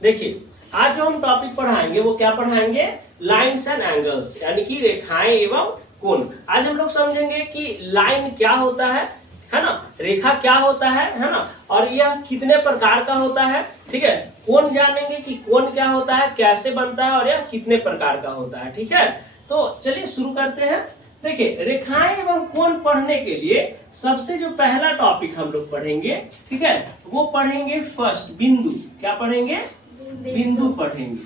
देखिए आज जो हम टॉपिक पढ़ाएंगे वो क्या पढ़ाएंगे, लाइन्स एंड एंगल्स, यानी कि रेखाएं एवं कोण। आज हम लोग समझेंगे कि लाइन क्या होता है ना, रेखा क्या होता है ना, और यह कितने प्रकार का होता है, ठीक है। कोण जानेंगे कि कोण क्या होता है, कैसे बनता है और यह कितने प्रकार का होता है, ठीक है। तो चलिए शुरू करते हैं। देखिए रेखाएं एवं कोण पढ़ने के लिए सबसे जो पहला टॉपिक हम लोग पढ़ेंगे, ठीक है, वो पढ़ेंगे फर्स्ट बिंदु। क्या पढ़ेंगे, बिंदु पढ़ेंगे।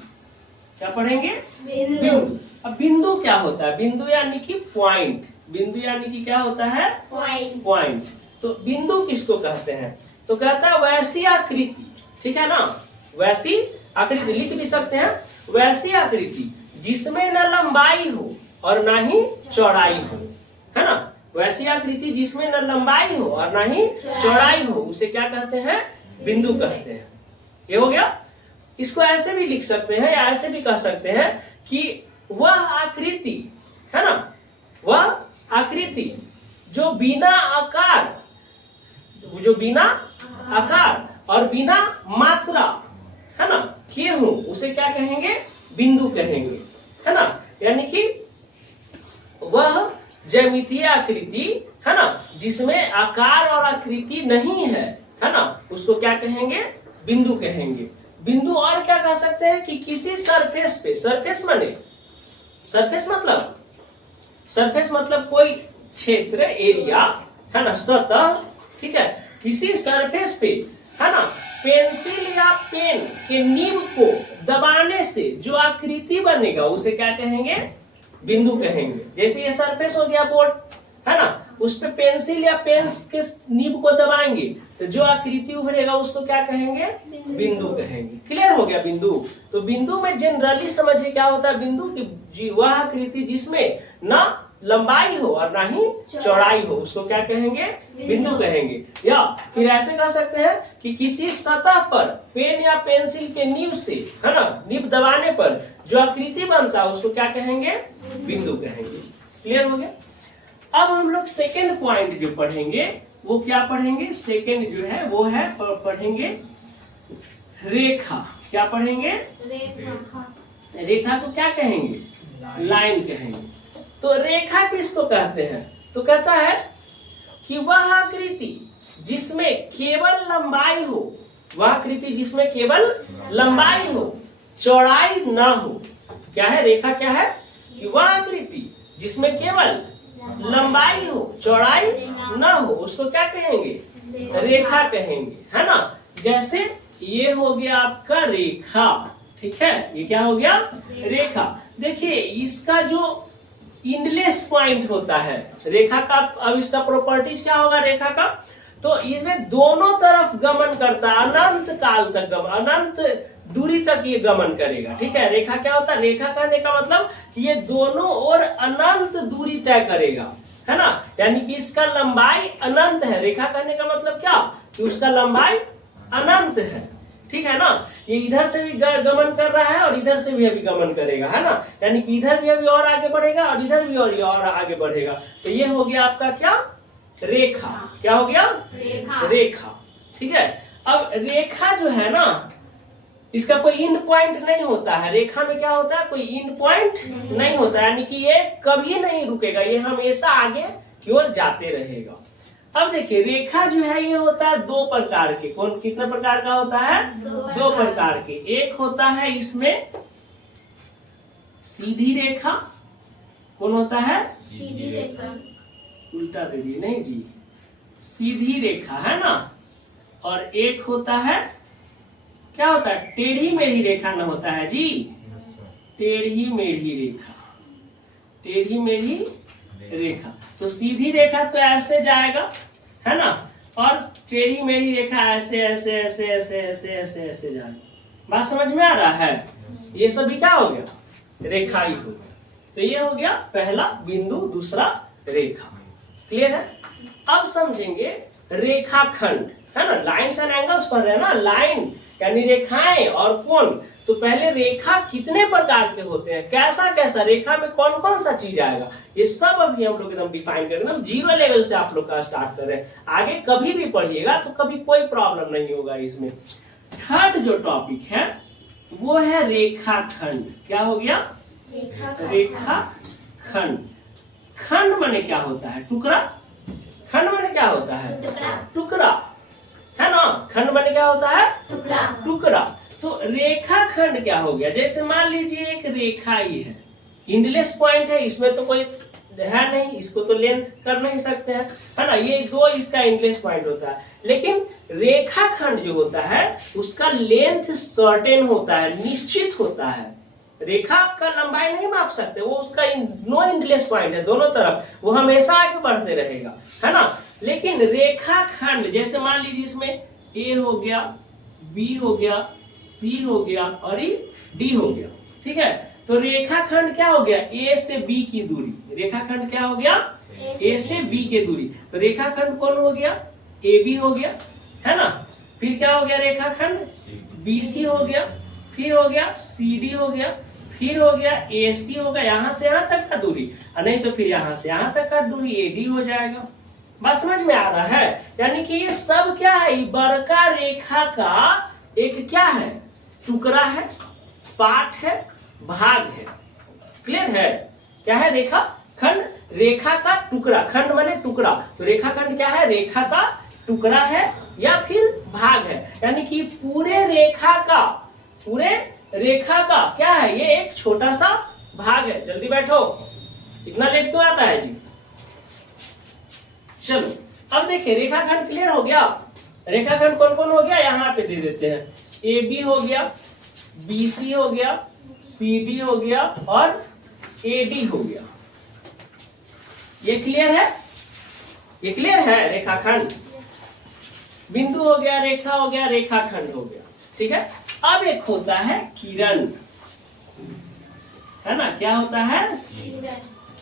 क्या पढ़ेंगे, बिंदु। अब बिंदु क्या होता है, बिंदु यानी कि पॉइंट, बिंदु यानी कि क्या होता है, पॉइंट। तो बिंदु किसको कहते हैं, तो कहता है वैसी आकृति, ठीक है ना, वैसी आकृति, लिख भी सकते हैं, वैसी आकृति जिसमें न लंबाई हो और ना ही चौड़ाई हो, है ना, वैसी आकृति जिसमें न लंबाई हो और ना ही चौड़ाई हो, उसे क्या कहते हैं, बिंदु कहते हैं। ये हो गया। इसको ऐसे भी लिख सकते हैं या ऐसे भी कह सकते हैं कि वह आकृति, है ना, वह आकृति जो बिना आकार, जो बिना आकार और बिना मात्रा, है ना, किए हो, उसे क्या कहेंगे, बिंदु कहेंगे, है ना। यानी कि वह ज्यामितीय आकृति, है ना, जिसमें आकार और आकृति नहीं है ना, उसको क्या कहेंगे, बिंदु कहेंगे। बिंदु और क्या कह सकते हैं कि किसी सरफेस पे, सरफेस माने, सरफेस मतलब, सरफेस मतलब कोई क्षेत्र, एरिया, है ना, सतह, ठीक है, किसी सरफेस पे, है ना, पेंसिल या पेन के नीब को दबाने से जो आकृति बनेगा उसे क्या कहेंगे, बिंदु कहेंगे। जैसे ये सरफेस हो गया बोर्ड, है ना, उस पे पेंसिल या पेन के नीब को दबाएंगे तो जो आकृति उभरेगा उसको क्या कहेंगे, बिंदु कहेंगे। क्लियर हो गया बिंदु। तो बिंदु में जनरली समझिए क्या होता है बिंदु की, वह आकृति जिसमें ना लंबाई हो और ना ही चौड़ाई हो, उसको क्या कहेंगे, बिंदु कहेंगे। या फिर ऐसे कह सकते हैं कि किसी सतह पर पेन या पेंसिल के नीब से, है ना, नीब दबाने पर जो आकृति बनता है उसको क्या कहेंगे, बिंदु कहेंगे। क्लियर हो गया। अब हम लोग सेकेंड पॉइंट जो पढ़ेंगे वो क्या पढ़ेंगे, सेकेंड जो है वो है पढ़ेंगे रेखा। क्या पढ़ेंगे, रेखा। रेखा को क्या कहेंगे, लाइन कहेंगे। तो रेखा किसको कहते हैं, तो कहता है कि वह आकृति जिसमें केवल लंबाई हो, वह आकृति जिसमें केवल लंबाई हो, चौड़ाई न हो। क्या है, रेखा क्या है, कि वह आकृति जिसमें केवल लंबाई हो, चौड़ाई न हो, उसको क्या कहेंगे, रेखा कहेंगे, है ना। जैसे ये हो गया आपका रेखा, ठीक है, ये क्या हो गया, रेखा। देखिए इसका जो इंडलेस पॉइंट होता है रेखा का, अब इसका प्रॉपर्टीज क्या होगा रेखा का, तो इसमें दोनों तरफ गमन करता है, अनंत काल तक गमन, अनंत दूरी तक ये गमन करेगा, ठीक है। रेखा क्या होता है, रेखा कहने का मतलब कि ये दोनों ओर अनंत दूरी तय करेगा, है ना, यानी कि इसका लंबाई अनंत है। रेखा कहने का मतलब क्या, कि उसका लंबाई अनंत है, ठीक है ना। ये इधर से भी गमन कर रहा है और इधर से भी अभी गमन करेगा, है ना, यानी कि इधर भी अभी और आगे बढ़ेगा और इधर भी और आगे बढ़ेगा। तो ये हो गया आपका क्या, रेखा। क्या हो गया, रेखा, रेखा, ठीक है। अब रेखा जो है ना, इसका कोई इंड पॉइंट नहीं होता है। रेखा में क्या होता है, कोई इंड पॉइंट नहीं होता है, यानी कि ये कभी नहीं रुकेगा, ये हमेशा आगे की ओर जाते रहेगा। अब देखिए रेखा जो है ये होता है दो प्रकार के। कौन, कितने प्रकार का होता है, दो प्रकार के। एक होता है इसमें सीधी रेखा, कौन होता है, सीधी रेखा, उल्टा दे दी, नहीं जी, सीधी रेखा, है ना। और एक होता है, क्या होता है, टेढ़ी मेढ़ी रेखा न होता है जी, टेढ़ी मेढ़ी रेखा, टेढ़ी मेढ़ी रेखा। तो सीधी रेखा तो ऐसे जाएगा, है ना, और टेढ़ी मेढ़ी रेखा ऐसे ऐसे ऐसे ऐसे ऐसे ऐसे ऐसे जाएगा। बात समझ में आ रहा है, ये सभी क्या हो गया, रेखा ही हो गया। तो ये हो गया पहला बिंदु, दूसरा रेखा। क्लियर है। अब समझेंगे रेखाखंड, है ना, लाइन्स एंड एंगल्स पढ़ रहे हैं ना, लाइन यानी रेखाएं और कोण। तो पहले रेखा कितने प्रकार के होते हैं, कैसा कैसा, रेखा में कौन कौन सा चीज आएगा, ये सब अभी हम लोग एकदम डिफाइन करेंगे। हम जीरो लेवल से आप लोग का स्टार्ट कर रहे हैं, आगे कभी भी पढ़िएगा तो कभी कोई प्रॉब्लम नहीं होगा इसमें। थर्ड जो टॉपिक है वो है रेखाखंड। क्या हो गया? रेखाखंड। खंड माने क्या होता है? टुकड़ा। खंड माने क्या होता है? टुकड़ा, है ना। खंड माने क्या होता है? टुकड़ा। तो रेखाखंड क्या हो गया? जैसे मान लीजिए एक रेखा ही है, इंडलेस पॉइंट है, इसमें तो कोई है नहीं, इसको तो लेंथ कर नहीं सकते हैं, है ना। ये दो इसका इंडलेस पॉइंट होता है। लेकिन रेखाखंड जो होता है उसका लेंथ सर्टेन होता है, निश्चित होता है। रेखा का लंबाई नहीं माप सकते, वो उसका नो इंडलेस पॉइंट है दोनों तरफ, वो हमेशा आगे बढ़ते रहेगा, है ना। लेकिन रेखाखंड जैसे मान लीजिए इसमें ए हो गया, बी हो गया, सी हो गया और डी हो गया, ठीक है। तो रेखाखंड क्या हो गया? ए से बी की दूरी। रेखाखंड क्या हो गया? ए से बी की दूरी। तो रेखाखंड कौन हो गया? ए बी हो गया, है ना। फिर क्या हो गया? रेखाखंड बी सी हो गया, फिर हो गया सी डी हो गया, फिर हो गया ए सी हो गया, यहां से यहां तक का दूरी, नहीं तो फिर यहां से यहां तक का दूरी ए डी हो जाएगा। बात समझ में आ रहा है? यानी कि ये सब क्या है? बड़का रेखा का एक क्या है? टुकड़ा है, पार्ट है, भाग है। क्लियर है? क्या है? रेखा खंड। रेखा का टुकड़ा, खंड माने टुकड़ा, तो रेखा खंड क्या है? रेखा का टुकड़ा है या फिर भाग है। यानी कि पूरे रेखा का क्या है? ये एक छोटा सा भाग है। जल्दी बैठो, इतना लेट क्यों आता है जी? चलो अब देखिए रेखाखंड क्लियर हो गया। रेखाखंड कौन कौन हो गया? यहाँ पे दे देते हैं। ए बी हो गया, बी सी हो गया, सी डी हो गया और ए डी हो गया। ये क्लियर है? ये क्लियर है? रेखाखंड बिंदु हो गया, रेखा हो गया, रेखाखंड हो गया, ठीक है। अब एक होता है किरण, है ना। क्या होता है?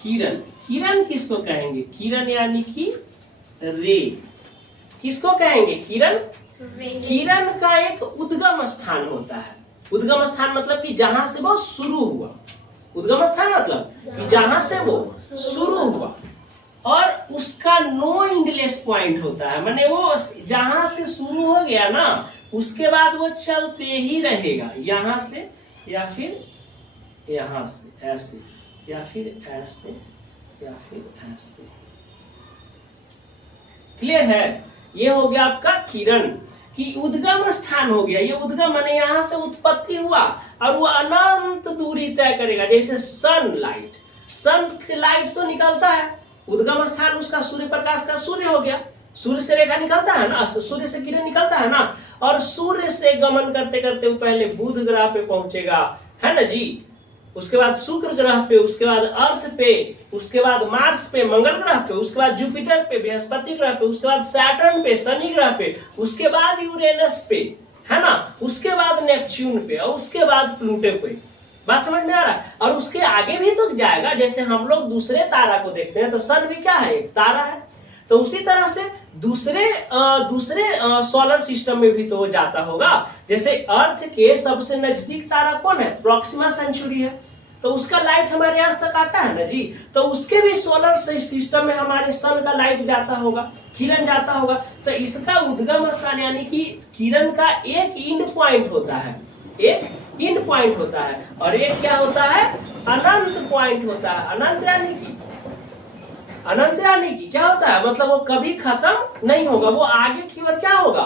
किरण। किरण किसको कहेंगे? किरण यानी कि रे। किसको कहेंगे? किरण। किरण का एक उद्गम स्थान होता है। उद्गम स्थान मतलब कि जहां से वो शुरू हुआ। उद्गम स्थान मतलब कि जहां से वो शुरू हुआ और उसका नो इंडलेस पॉइंट होता है। माने वो जहां से शुरू हो गया ना, उसके बाद वो चलते ही रहेगा, यहां से या फिर यहां से ऐसे या फिर ऐसे या फिर ऐसे। क्लियर है? ये हो गया आपका किरण कि उद्गम स्थान हो गया। ये उद्गम माने यहाँ से उत्पत्ति हुआ और वो अनंत दूरी तय करेगा। जैसे सनलाइट, सन लाइट तो निकलता है, उद्गम स्थान उसका सूर्य प्रकाश का सूर्य हो गया। सूर्य से रेखा निकलता है ना, सूर्य से किरण निकलता है ना, और सूर्य से गमन करते करते वो पहले बुध ग्रह पे पहुंचेगा, है ना जी। उसके बाद शुक्र ग्रह पे, उसके बाद अर्थ पे, उसके बाद मार्स पे, मंगल ग्रह पे, उसके बाद जुपिटर पे, बृहस्पति ग्रह पे, उसके बाद सैटर्न पे, शनि ग्रह पे, उसके बाद यूरेनस पे, है ना, उसके बाद नेपच्यून पे और उसके बाद प्लूटो पे। बात समझ में आ रहा है? और उसके आगे भी तो जाएगा। जैसे हम लोग दूसरे तारा को देखते हैं तो सन भी क्या है? एक तारा है। तो उसी तरह से दूसरे सोलर सिस्टम में भी तो वो जाता होगा। जैसे अर्थ के सबसे नजदीक तारा कौन है? प्रॉक्सिमा सेंचुरी है, तो उसका लाइट हमारे अर्थ तक आता है ना जी। तो उसके भी सोलर सिस्टम में हमारे सन का लाइट जाता होगा, किरण जाता होगा। तो इसका उद्गम स्थान यानी कि किरण का एक इंड पॉइंट होता है, एक इंड पॉइंट होता है, और एक क्या होता है? अनंत पॉइंट होता है। अनंत यानी कि क्या होता है? मतलब वो कभी खत्म नहीं होगा, वो आगे की ओर क्या होगा?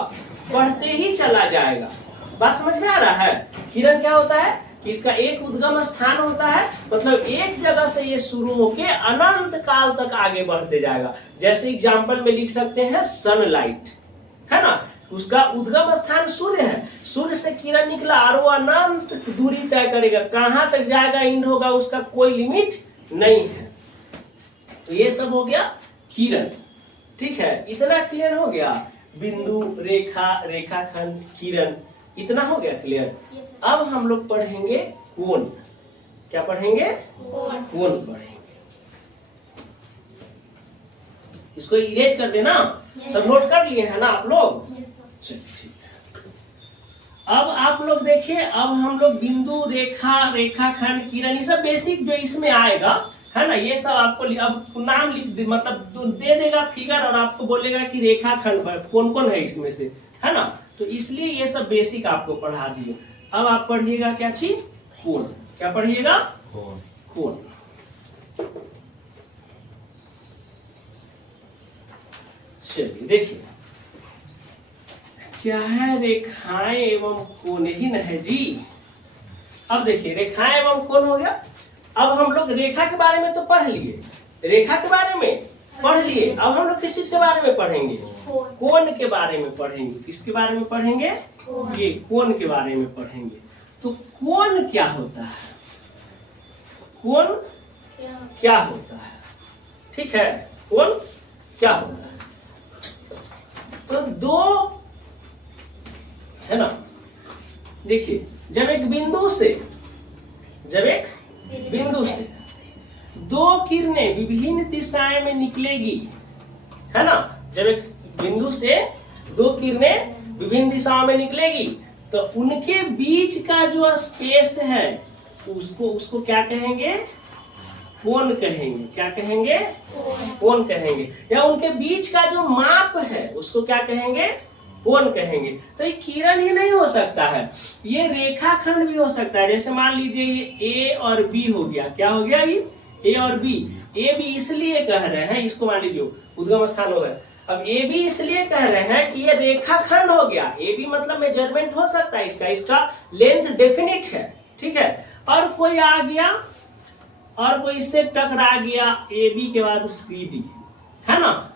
बढ़ते ही चला जाएगा। बात समझ में आ रहा है? किरण क्या होता है कि इसका एक उद्गम स्थान होता है, मतलब एक जगह से ये शुरू होके अनंत काल तक आगे बढ़ते जाएगा। जैसे एग्जाम्पल में लिख सकते हैं सनलाइट, है ना, उसका उद्गम स्थान सूर्य है, सूर्य से किरण निकला और वो अनंत दूरी तय करेगा, कहां तक जाएगा, इंड होगा, उसका कोई लिमिट नहीं है। तो ये सब हो गया किरण, ठीक है। इतना क्लियर हो गया? बिंदु, रेखा, रेखाखंड, किरण, इतना हो गया क्लियर। अब हम लोग पढ़ेंगे कोण। क्या पढ़ेंगे? कोण पढ़ेंगे। इसको इरेज कर देना, सब नोट कर लिए है ना आप लोग? चलिए ठीक है। अब आप लोग देखिए, अब हम लोग बिंदु, रेखा, रेखाखंड, किरण, ये सब बेसिक जो इसमें आएगा, है ना, ये सब आपको अब नाम लिख दे, मतलब दे देगा फिगर और आपको बोलेगा कि रेखाखंड कौन कौन है इसमें से, है ना। तो इसलिए ये सब बेसिक आपको पढ़ा दिए। अब आप पढ़िएगा क्या चीज, कोण। क्या पढ़िएगा, कोण। चलिए देखिए क्या है, रेखाएं एवं कोण ही न है जी। अब देखिए रेखाएं एवं कोण हो गया। अब हम लोग रेखा के बारे में तो पढ़ लिए, रेखा के बारे में पढ़ लिए। अब हम लोग किस चीज के बारे में पढ़ेंगे, कोण के बारे में पढ़ेंगे। किसके बारे में पढ़ेंगे, ये कोण के बारे में पढ़ेंगे। तो कोण क्या होता है, कोण क्या होता है, ठीक है, कोण क्या होता है। तो दो है ना, देखिए जब एक बिंदु से दो किरणें विभिन्न दिशाएं में निकलेगी, है ना, जब एक बिंदु से दो किरणें विभिन्न दिशाओं में निकलेगी तो उनके बीच का जो स्पेस है उसको क्या कहेंगे, कोण कहेंगे। क्या कहेंगे, कोण कहेंगे। या उनके बीच का जो माप है उसको क्या कहेंगे, कोण कहेंगे। तो ये किरण ही नहीं हो सकता है, ये रेखाखंड भी हो सकता है। जैसे मान लीजिए ये ए और बी हो गया, क्या हो गया ये ए और बी। ए बी इसलिए कह रहे हैं, इसको मान लीजिए उद्गम स्थान हो गया। अब ए बी इसलिए कह रहे हैं कि ये रेखाखंड हो गया। ए बी मतलब मेजरमेंट हो सकता है इसका लेंथ डेफिनिट है, ठीक है। और कोई आ गया और कोई इससे टकरा गया, ए बी के बाद सी डी, है ना,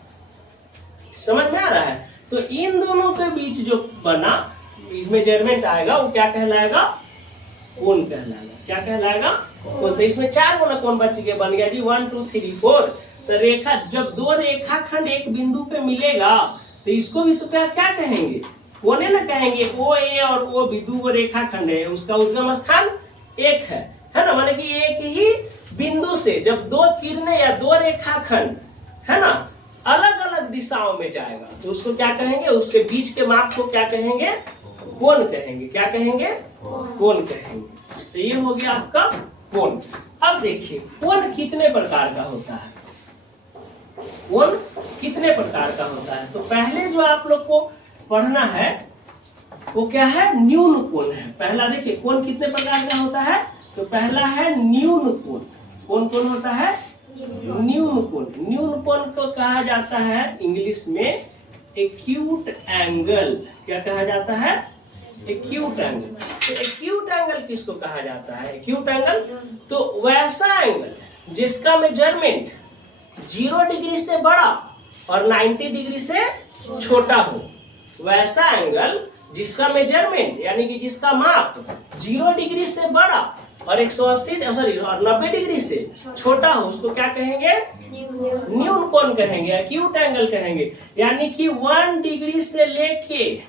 समझ में आ रहा है। तो इन दोनों के बीच जो बना मेजरमेंट आएगा वो क्या कहलाएगा, कोण कहलाएगा। क्या कहलाएगा, कोण। तो इसमें चार कोण बच गए, बन गया जी 1 2 3 4। तो रेखा, जब दो रेखाखंड एक बिंदु पे मिलेगा तो इसको भी तो क्या कहेंगे, कोण ना कहेंगे। ओ ए और ओ बी दो रेखाखंड है, उसका उद्गम स्थान एक है ना, माने कि एक ही बिंदु से जब दो किरणें या दो रेखाखंड, है ना, अलग अलग दिशाओं में जाएगा तो उसको क्या कहेंगे, उसके बीच के माप को क्या कहेंगे, कोण कहेंगे। क्या कहेंगे, कोण कहेंगे। तो ये हो गया आपका कोण। अब देखिए कोण कितने प्रकार का होता है, कोण कितने प्रकार का होता है। तो पहले जो आप लोग को पढ़ना है वो क्या है, न्यून कोण है। पहला देखिए कोण कितने प्रकार का होता है। तो पहला है न्यून कोण। कौन कौन होता है, न्यून कोण। न्यून कोण को कहा जाता है इंग्लिश में एक्यूट एंगल। क्या कहा जाता है, एक्यूट एंगल। तो एक्यूट एंगल किसको कहा जाता है, एक्यूट एंगल तो वैसा एंगल जिसका मेजरमेंट 0 डिग्री से बड़ा और 90 डिग्री से छोटा हो। वैसा एंगल जिसका मेजरमेंट यानी कि जिसका माप 0 डिग्री से बड़ा और 90 डिग्री से छोटा हो उसको क्या कहेंगे, न्यून कोण कहेंगे, एक्यूट एंगल कहेंगे। यानी कि 1 डिग्री से लेके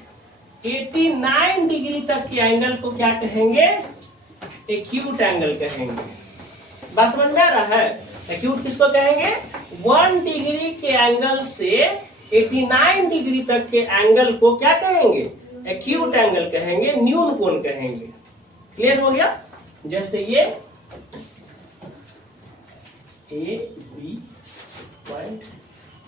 89 डिग्री तक के एंगल को क्या कहेंगे, एक्यूट एंगल कहेंगे। बात समझ में आ रहा है। एक्यूट किसको कहेंगे, 1 डिग्री के एंगल से 89 डिग्री तक के एंगल को क्या कहेंगे, एक्यूट एंगल कहेंगे, न्यून कोण कहेंगे। क्लियर हो गया। जैसे ये ए बी पॉइंट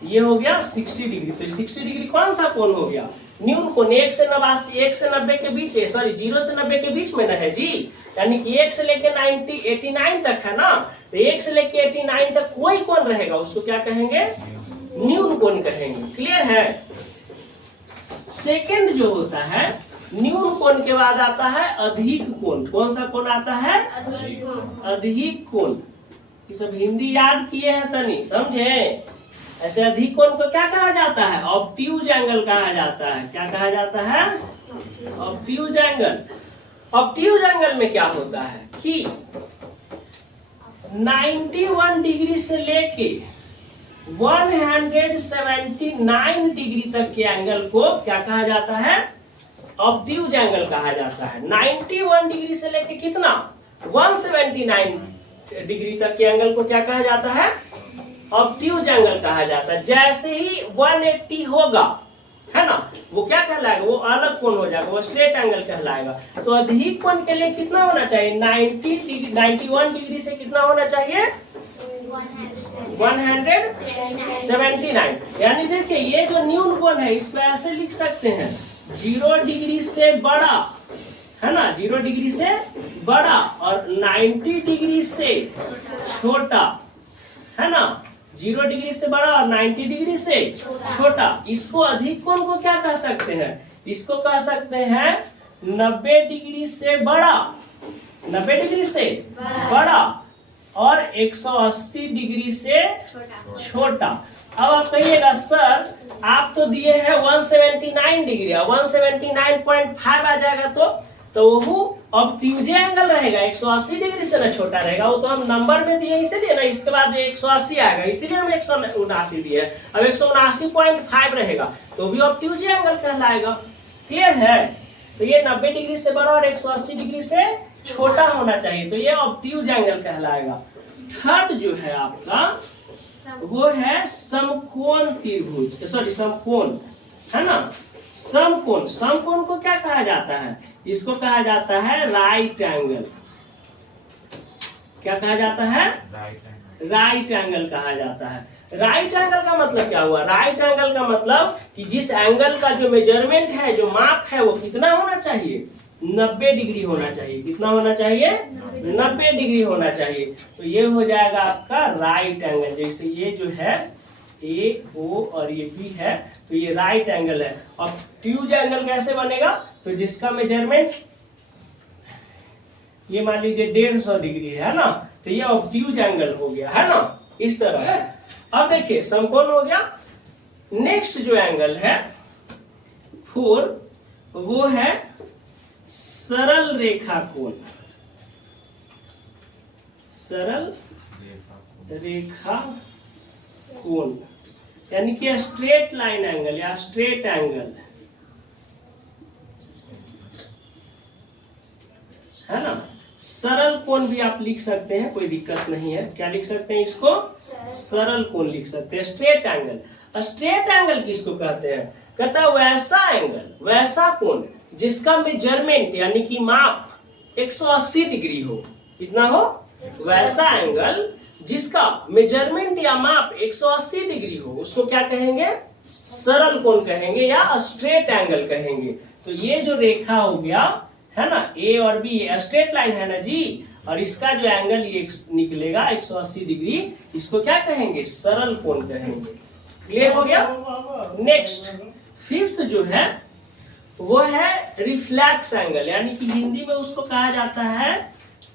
ये हो गया 60 डिग्री। तो 60 डिग्री कौन सा कोण हो गया, न्यून कोण। 1 से 90 के बीच है, 0 से 90 के बीच में ना है जी। यानी कि 1 से लेके 89 तक है ना। तो 1 से लेके 89 तक कोई कोण रहेगा उसको क्या कहेंगे, न्यून कोण कहेंगे। क्लियर है। सेकंड जो होता है न्यून कोण के बाद आता है अधिक कोण। कौन सा कोण आता है, अधिक कोण। ये सब हिंदी याद किए हैं तनी, समझे। ऐसे अधिक कोण को क्या कहा जाता है, ऑब्ट्यूज एंगल कहा जाता है। क्या कहा जाता है, ऑब्ट्यूज एंगल। ऑब्ट्यूज एंगल में क्या होता है कि 91 डिग्री से लेके 179 डिग्री तक के एंगल को क्या कहा जाता है, ऑब्ट्यूज एंगल कहा जाता है। 91 डिग्री से लेके कितना, 179 डिग्री तक के एंगल को क्या कहा जाता है, ऑब्ट्यूज एंगल कहा जाता है। जैसे ही 180 होगा, है ना, वो क्या कहलाएगा, वो अलग कोण हो जाएगा, वो स्ट्रेट एंगल कहलाएगा। तो अधिक कोण के लिए कितना होना चाहिए, 91 डिग्री से कितना होना चाहिए, 179। यानी देखिए ये जो न्यून कोण है इसको ऐसे लिख सकते हैं, 0 डिग्री से बड़ा, है ना, 0 डिग्री से बड़ा और 90 डिग्री से छोटा, है ना, 0 डिग्री से बड़ा और 90 डिग्री से छोटा। इसको अधिक कोण को क्या कह सकते हैं? इसको कह सकते हैं 90 डिग्री से बड़ा, 90 डिग्री से बड़ा और 180 डिग्री से छोटा। अब आप कहिएगा सर आप तो दिए हैं 179 डिग्री, 179.5 आ जाएगा तो वो ऑब्ट्यूज एंगल रहेगा, 180 डिग्री से ना छोटा रहेगा। वो तो हम नंबर में दिए इसीलिए ना, इसके बाद 180 आएगा, इसीलिए हम 179 दिए। अब 179.5 रहेगा तो भी ऑब्ट्यूज एंगल कहलाएगा। क्लियर है? तो ये 90 डिग्री से बड़ा और 180 डिग्री से छोटा होना चाहिए, तो ये ऑब्ट्यूज एंगल कहलाएगा। थर्ड जो है आपका वो है समकोण त्रिभुज, सॉरी समकोण, है ना, समकोण। समकोण को क्या कहा जाता है? इसको कहा जाता है राइट एंगल। क्या कहा जाता है? राइट एंगल कहा जाता है। राइट एंगल का मतलब क्या हुआ? राइट एंगल का मतलब कि जिस एंगल का जो मेजरमेंट है, जो माप है, वो कितना होना चाहिए? 90 डिग्री होना चाहिए। कितना होना चाहिए? 90 डिग्री होना चाहिए। तो ये हो जाएगा आपका राइट एंगल। जैसे ये जो है ए ओ और ये बी है, तो ये राइट एंगल है। ऑब्ट्यूज एंगल कैसे बनेगा? तो जिसका मेजरमेंट ये मान लीजिए 150 डिग्री है ना, तो ये ऑब्ट्यूज एंगल हो गया, है ना, इस तरह से। अब देखिए समकोण हो गया। नेक्स्ट जो एंगल है 4, वो है सरल रेखा कोण। सरल रेखा कोण यानी कि स्ट्रेट लाइन एंगल या स्ट्रेट एंगल, है ना। सरल कोण भी आप लिख सकते हैं, कोई दिक्कत नहीं है। क्या लिख सकते हैं इसको? सरल कोण लिख सकते हैं। स्ट्रेट एंगल, स्ट्रेट एंगल किसको कहते हैं? कहता है वैसा एंगल, वैसा कोण जिसका मेजरमेंट यानी कि माप 180 डिग्री हो। कितना हो? वैसा एंगल जिसका मेजरमेंट या माप 180 डिग्री हो, उसको क्या कहेंगे? सरल कोण कहेंगे या स्ट्रेट एंगल कहेंगे। तो ये जो रेखा हो गया, है ना, ए और बी स्ट्रेट लाइन है ना जी, और इसका जो एंगल ये निकलेगा 180 डिग्री, इसको क्या कहेंगे? सरल कोण कहेंगे। क्लियर हो गया? नेक्स्ट फिफ्थ जो है वो है रिफ्लेक्स एंगल, यानी कि हिंदी में उसको कहा जाता है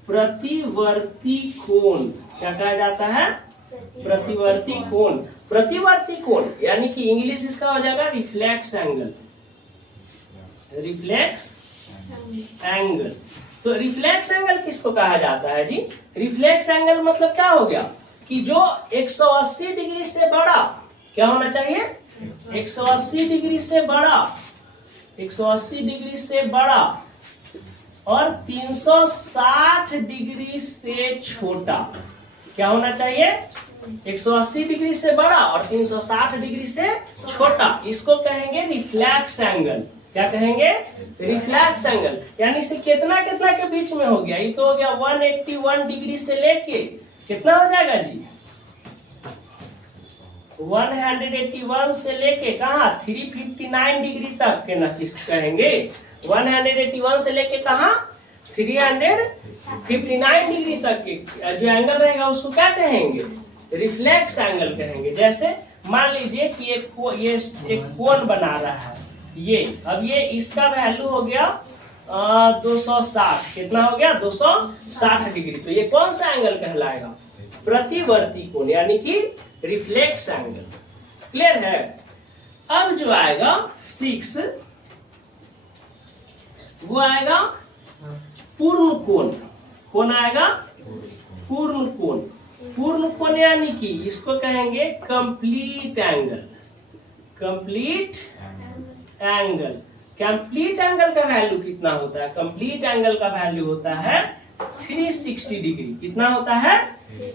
प्रतिवर्ती कोण। क्या कहा जाता है? प्रतिवर्ती कोण। प्रतिवर्ती कोण यानी कि इंग्लिश इसका हो जाएगा रिफ्लेक्स एंगल। Reflex angle. तो रिफ्लेक्स एंगल किसको कहा जाता है जी? रिफ्लेक्स एंगल मतलब क्या हो गया कि जो 180 डिग्री से बड़ा, क्या होना चाहिए? 180 डिग्री से बड़ा, 180 डिग्री से बड़ा और 360 डिग्री से छोटा। क्या होना चाहिए? 180 डिग्री से बड़ा और 360 डिग्री से छोटा। इसको कहेंगे रिफ्लेक्स एंगल। क्या कहेंगे? Reflex angle. यानी से कितना कितना के बीच में हो गया? ये तो हो गया 181 डिग्री से लेके कितना हो जाएगा जी? 181 से लेके कहा 359 डिग्री तक के ना किस कहेंगे? 181 से लेके कहा 359 डिग्री तक के जो एंगल रहेगा उसको क्या कहेंगे? रिफ्लेक्स एंगल कहेंगे। जैसे मान लीजिए कि एक कोण बना रहा है, ये अब ये इसका वैल्यू हो गया 260। कितना हो गया? 260 डिग्री। तो ये कौन सा एंगल कहलाएगा? प्रतिवर्ती कोण यानी कि रिफ्लेक्स एंगल। क्लियर है? अब जो आएगा 6, वो आएगा पूर्ण कोण। कौन आएगा? पूर्ण कोण। पूर्ण कोण यानी कि इसको कहेंगे complete angle. Complete angle. Complete angle का वैल्यू कितना होता है? कंप्लीट एंगल का वैल्यू होता है 360 डिग्री। कितना होता है?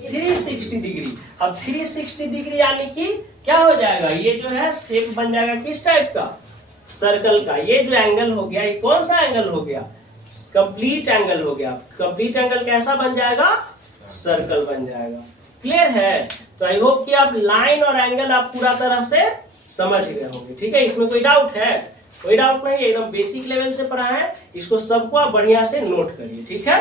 360 डिग्री। अब 360 डिग्री यानी कि क्या हो जाएगा? ये जो है शेप बन जाएगा किस टाइप का? सर्कल का। ये जो एंगल हो गया, ये कौन सा एंगल हो गया? कंप्लीट एंगल हो गया। कंप्लीट एंगल कैसा बन जाएगा? सर्कल बन जाएगा। क्लियर है? तो आई होप कि आप लाइन और एंगल आप पूरा तरह से समझ गए होंगे। ठीक है, इसमें कोई डाउट है? कोई डाउट नहीं, एकदम बेसिक लेवल से पढ़ा है, इसको सबको आप बढ़िया से नोट करिए, ठीक है।